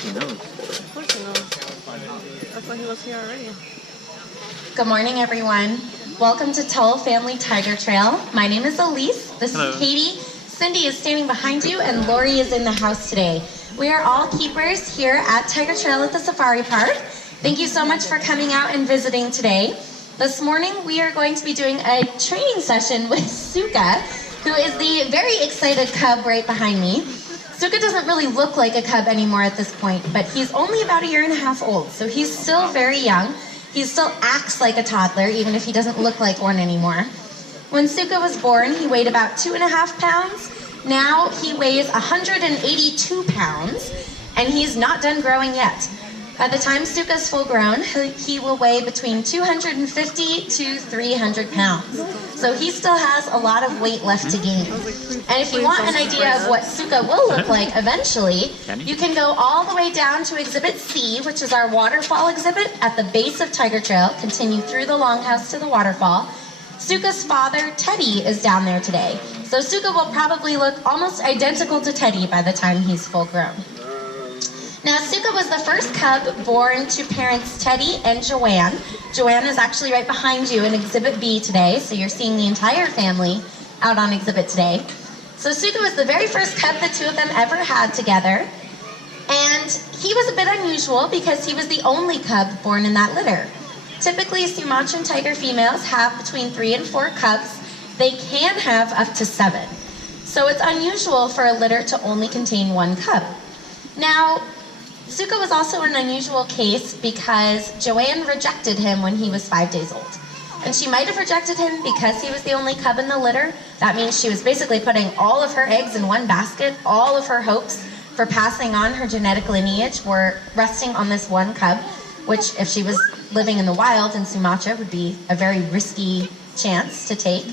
He knows. Of course he knows. That's why he was here already. Good morning, everyone. Welcome to Tull Family Tiger Trail. My name is Elise. This Hello. is Katie. Cindy is standing behind you, and Lori is in the house today. We are all keepers here at Tiger Trail at the Safari Park. Thank you so much for coming out and visiting today. This morning, we are going to be doing a training session with Suka, who is the very excited cub right behind me. Suka doesn't really look like a cub anymore at this point, but he's only about 1.5 years old, so he's still very young. He still acts like a toddler, even if he doesn't look like one anymore. When Suka was born, he weighed about 2.5 pounds. Now he weighs 182 pounds, and he's not done growing yet. By the time Suka's full grown, he will weigh between 250 to 300 pounds. So he still has a lot of weight left to gain. And if you want an idea of what Suka will look like eventually, you can go all the way down to Exhibit C, which is our waterfall exhibit at the base of Tiger Trail, continue through the longhouse to the waterfall. Suka's father, Teddy, is down there today. So Suka will probably look almost identical to Teddy by the time he's full grown. Now, Suka was the first cub born to parents Teddy and Joanne. Joanne is actually right behind you in Exhibit B today, so you're seeing the entire family out on exhibit today. So Suka was the very first cub the two of them ever had together, and he was a bit unusual because he was the only cub born in that litter. Typically, Sumatran tiger females have between 3 and 4 cubs. They can have up to 7. So it's unusual for a litter to only contain 1 cub. Now, Suka was also an unusual case because Joanne rejected him when he was 5 days old. And she might have rejected him because he was the only cub in the litter. That means she was basically putting all of her eggs in one basket. All of her hopes for passing on her genetic lineage were resting on this one cub, which if she was living in the wild in Sumatra would be a very risky chance to take.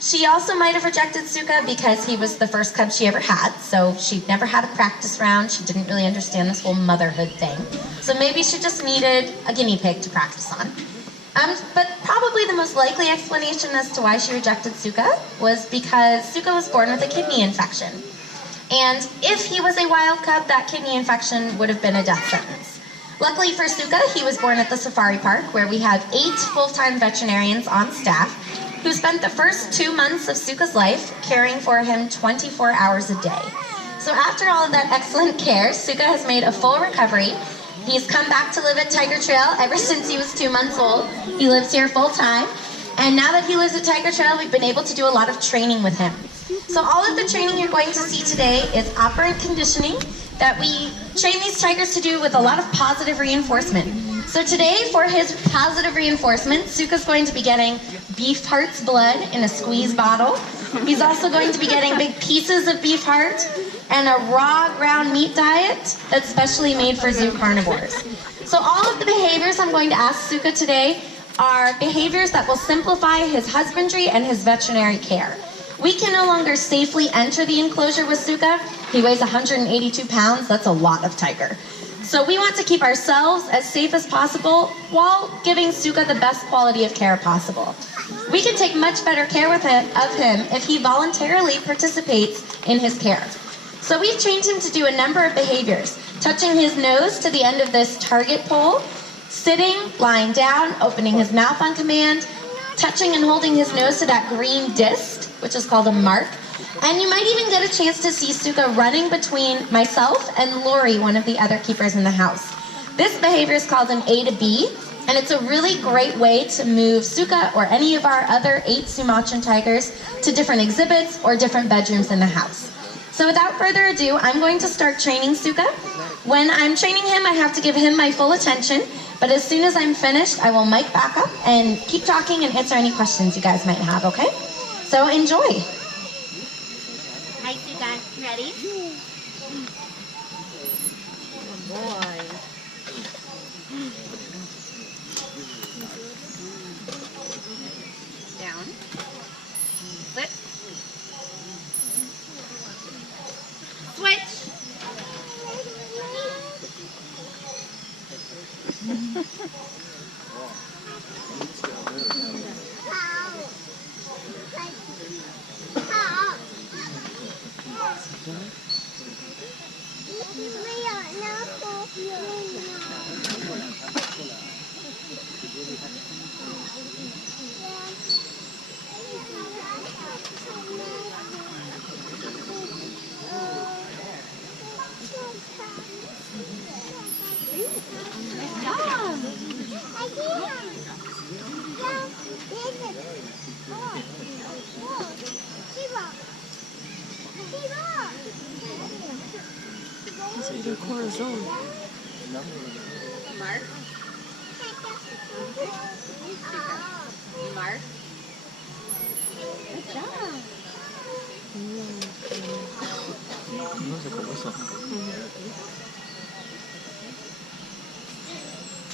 She also might have rejected Suka because he was the first cub she ever had, so she never had a practice round. She didn't really understand this whole motherhood thing. So maybe she just needed a guinea pig to practice on. But probably the most likely explanation as to why she rejected Suka was because Suka was born with a kidney infection. And if he was a wild cub, that kidney infection would have been a death sentence. Luckily for Suka, he was born at the Safari Park, where we have 8 full-time veterinarians on staff who spent the first 2 months of Suka's life caring for him 24 hours a day. So after all of that excellent care, Suka has made a full recovery. He's come back to live at Tiger Trail ever since he was 2 months old. He lives here full-time. And now that he lives at Tiger Trail, we've been able to do a lot of training with him. So all of the training you're going to see today is operant conditioning that we train these tigers to do with a lot of positive reinforcement. So today, for his positive reinforcement, Suka's going to be getting beef heart's blood in a squeeze bottle. He's also going to be getting big pieces of beef heart and a raw ground meat diet that's specially made for zoo carnivores. So all of the behaviors I'm going to ask Suka today are behaviors that will simplify his husbandry and his veterinary care. We can no longer safely enter the enclosure with Suka. He weighs 182 pounds. That's a lot of tiger. So we want to keep ourselves as safe as possible while giving Suka the best quality of care possible. We can take much better care of him if he voluntarily participates in his care. So we've trained him to do a number of behaviors: touching his nose to the end of this target pole, sitting, lying down, opening his mouth on command, touching and holding his nose to that green disc, which is called a mark. And you might even get a chance to see Suka running between myself and Lori, one of the other keepers in the house. This behavior is called an A to B, and it's a really great way to move Suka or any of our other 8 Sumatran tigers to different exhibits or different bedrooms in the house. So without further ado, I'm going to start training Suka. When I'm training him, I have to give him my full attention, but as soon as I'm finished, I will mic back up and keep talking and answer any questions you guys might have, okay? So enjoy. Hi, Suka. You ready? Oh boy. Down. Flip. Switch. He's eating cortisone. Mark. Mark. Good job.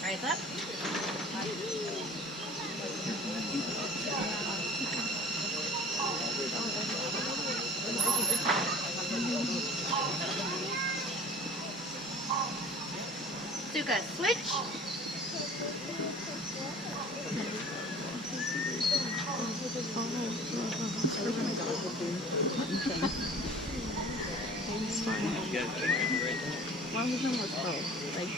Rise up. Suka, switch. It's fine. Well, he's almost full. Like,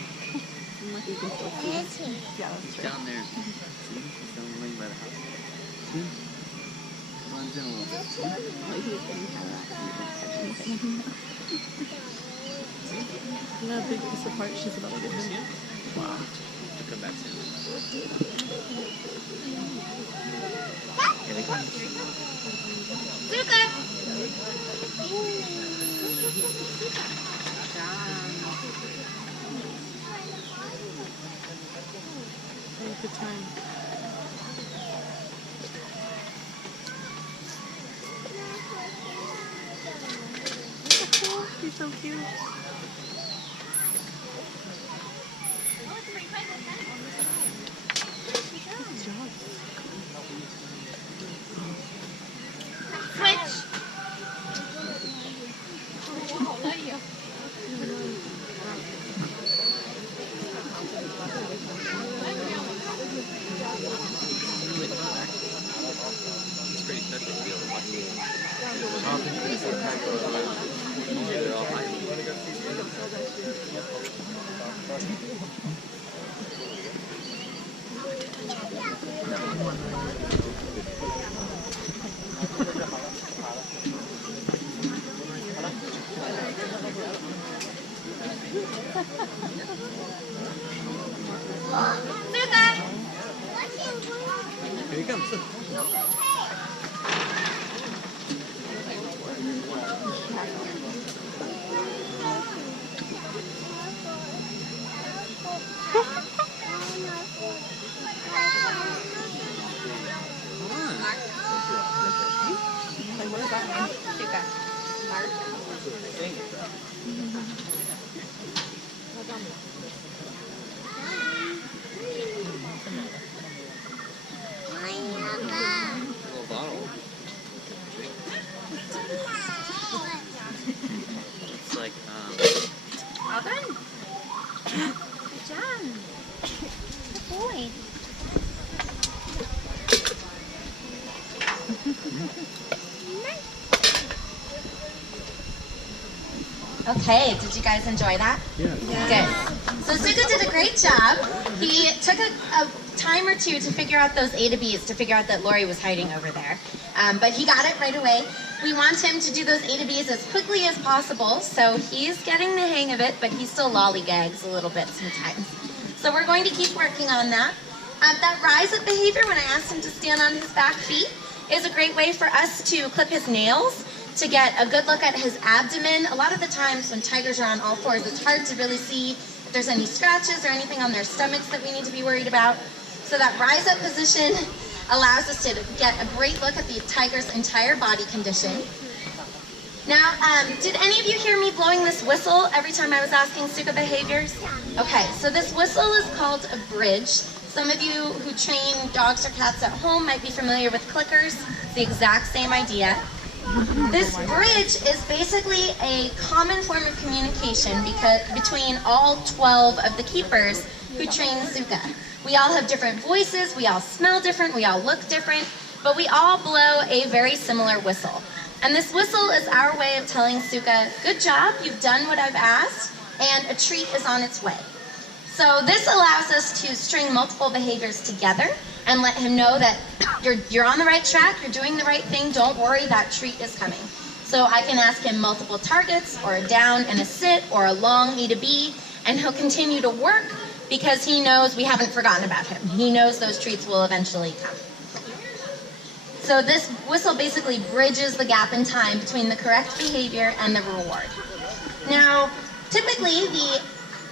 unless you can still see. Yeah, that's true. Down there. See? He's down laying by the house. See? Runs in a little bit. See? Like, he's getting kind of catching Look at how big piece of heart she's about to give him. Wow. She'll come back soon. Here they come. Suka. Have a good time. Oh, he's so cute. Switch. It's pretty special to be able to watch these. They're all hiding. Suka. Here he comes. Like, what is that one? Suka. Mark. Little bottle. It's like, All done. Good job. Good boy. Okay, did you guys enjoy that? yeah. Good. So Suka did a great job. He took a time or two to figure out those A to B's, to figure out that Lori was hiding over there. But he got it right away. We want him to do those A to B's as quickly as possible, so he's getting the hang of it, but he still lollygags a little bit sometimes. So we're going to keep working on that. That rise up behavior, when I asked him to stand on his back feet, is a great way for us to clip his nails, to get a good look at his abdomen. A lot of the times when tigers are on all fours, it's hard to really see if there's any scratches or anything on their stomachs that we need to be worried about. So that rise up position allows us to get a great look at the tiger's entire body condition. Now, did any of you hear me blowing this whistle every time I was asking Suka behaviors? Okay, so this whistle is called a bridge. Some of you who train dogs or cats at home might be familiar with clickers. It's the exact same idea. This bridge is basically a common form of communication between all 12 of the keepers who train Suka. We all have different voices, we all smell different, we all look different, but we all blow a very similar whistle. And this whistle is our way of telling Suka, good job, you've done what I've asked, and a treat is on its way. So this allows us to string multiple behaviors together and let him know that you're on the right track, you're doing the right thing, don't worry, that treat is coming. So I can ask him multiple targets, or a down and a sit, or a long E to B, and he'll continue to work because he knows we haven't forgotten about him. He knows those treats will eventually come. So this whistle basically bridges the gap in time between the correct behavior and the reward. Now, typically the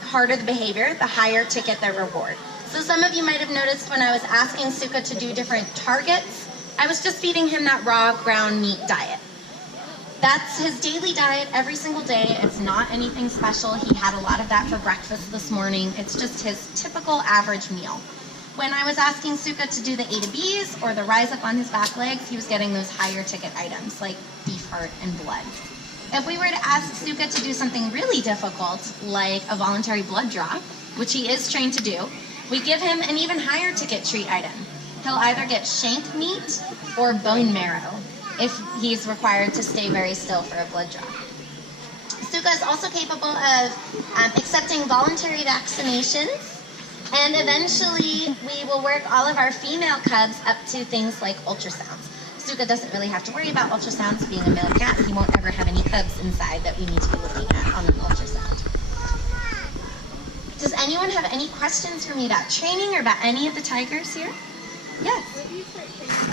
harder the behavior, the higher ticket the reward. So some of you might have noticed when I was asking Suka to do different targets, I was just feeding him that raw ground meat diet. That's his daily diet every single day. It's not anything special. He had a lot of that for breakfast this morning. It's just his typical average meal. When I was asking Suka to do the A to B's or the rise up on his back legs, he was getting those higher ticket items like beef heart and blood. If we were to ask Suka to do something really difficult, like a voluntary blood draw, which he is trained to do, we give him an even higher ticket treat item. He'll either get shank meat or bone marrow if he's required to stay very still for a blood draw. Suka is also capable of accepting voluntary vaccinations, and eventually we will work all of our female cubs up to things like ultrasounds. Suka doesn't really have to worry about ultrasounds. Being a male cat, he won't ever have any cubs inside that we need to be looking at on an ultrasound. Does anyone have any questions for me about training or about any of the tigers here? Yes? When do you start training